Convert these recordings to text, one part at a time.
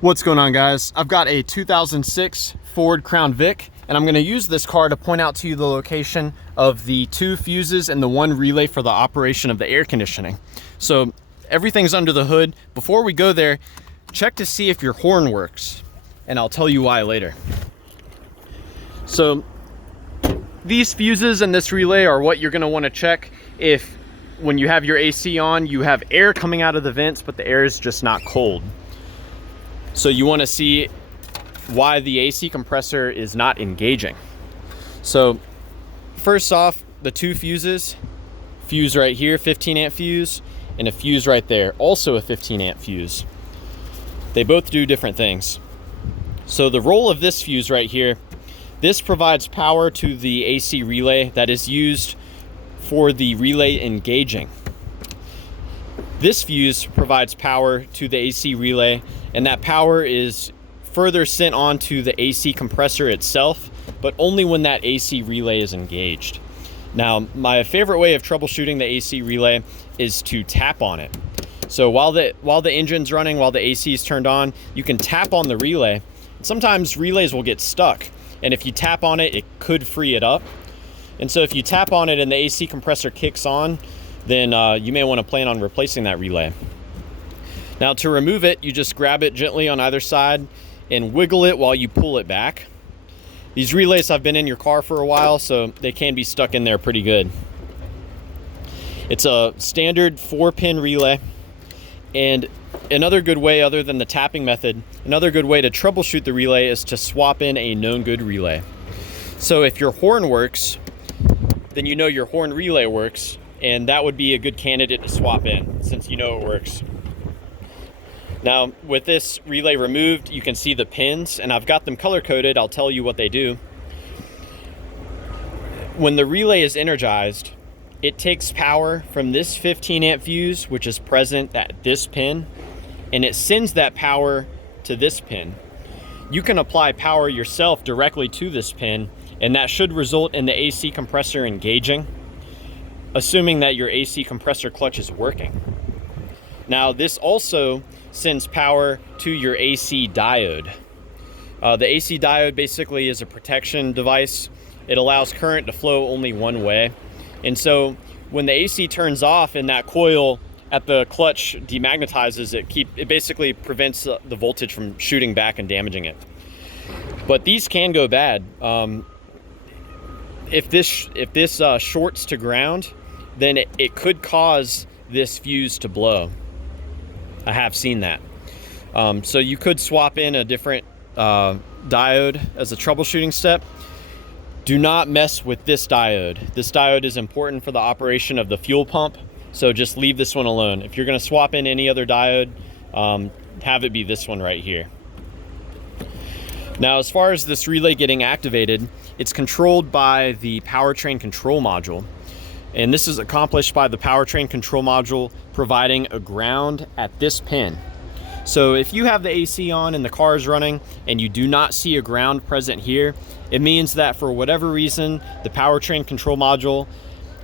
What's going on, guys? I've got a 2006 Ford Crown Vic, and I'm going to use this car to point out to you the location of the 2 fuses and the 1 relay for the operation of the air conditioning. So everything's under the hood. Before we go there, check to see if your horn works, and I'll tell you why later. So these fuses and this relay are what you're going to want to check if, when you have your AC on, you have air coming out of the vents, but the air is just not cold. So you want to see why the AC compressor is not engaging. So first off, the 2 fuses, fuse right here, 15 amp fuse, and a fuse right there, also a 15 amp fuse. They both do different things. So the role of this fuse right here, this provides power to the AC relay that is used for the relay engaging. This fuse provides power to the AC relay, and that power is further sent on to the AC compressor itself, but only when that AC relay is engaged. Now, my favorite way of troubleshooting the AC relay is to tap on it. So while the engine's running, while the AC is turned on, you can tap on the relay. Sometimes relays will get stuck, and if you tap on it, it could free it up. And so if you tap on it and the AC compressor kicks on, then you may want to plan on replacing that relay. Now, to remove it, you just grab it gently on either side and wiggle it while you pull it back. These relays have been in your car for a while, so they can be stuck in there pretty good. It's a standard 4-pin relay, and another good way, other than the tapping method, another good way to troubleshoot the relay is to swap in a known good relay. So if your horn works, then you know your horn relay works, and that would be a good candidate to swap in since you know it works. Now, with this relay removed, you can see the pins, and I've got them color-coded. I'll tell you what they do. When the relay is energized, it takes power from this 15 amp fuse, which is present at this pin, and it sends that power to this pin. You can apply power yourself directly to this pin, and that should result in the AC compressor engaging, assuming that your AC compressor clutch is working. Now, this also sends power to your AC diode. The AC diode basically is a protection device. It allows current to flow only one way. And so when the AC turns off and that coil at the clutch demagnetizes, it basically prevents the voltage from shooting back and damaging it. But these can go bad. If this shorts to ground, then it could cause this fuse to blow. I have seen that. So you could swap in a different diode as a troubleshooting step. Do not mess with this diode. This diode is important for the operation of the fuel pump, so just leave this one alone. If you're going to swap in any other diode, have it be this one right here. Now, as far as this relay getting activated, it's controlled by the Powertrain control module. And this is accomplished by the Powertrain control module providing a ground at this pin. So if you have the AC on and the car is running and you do not see a ground present here, it means that for whatever reason, the Powertrain control module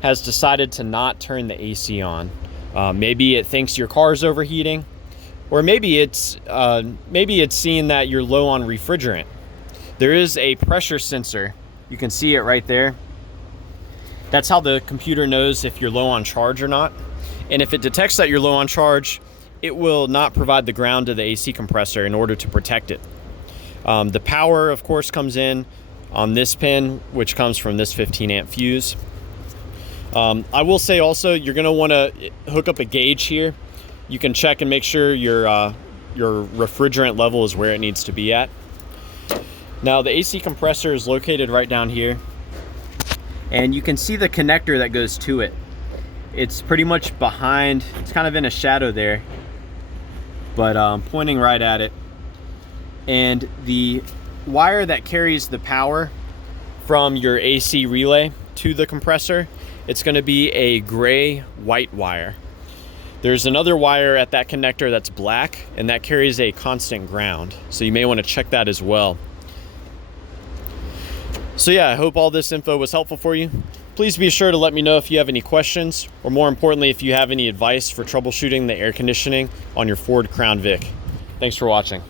has decided to not turn the AC on. Maybe it thinks your car is overheating, or maybe it's seeing that you're low on refrigerant. There is a pressure sensor. You can see it right there. That's how the computer knows if you're low on charge or not. And if it detects that you're low on charge, it will not provide the ground to the AC compressor in order to protect it. The power, of course, comes in on this pin, which comes from this 15 amp fuse. I will say also, you're going to want to hook up a gauge here. You can check and make sure your refrigerant level is where it needs to be at. Now, the AC compressor is located right down here, and you can see the connector that goes to it. It's pretty much behind, it's kind of in a shadow there, but pointing right at it. And the wire that carries the power from your AC relay to the compressor, it's going to be a gray-white wire. There's another wire at that connector that's black, and that carries a constant ground. So you may want to check that as well. So yeah, I hope all this info was helpful for you. Please be sure to let me know if you have any questions, or more importantly, if you have any advice for troubleshooting the air conditioning on your Ford Crown Vic. Thanks for watching.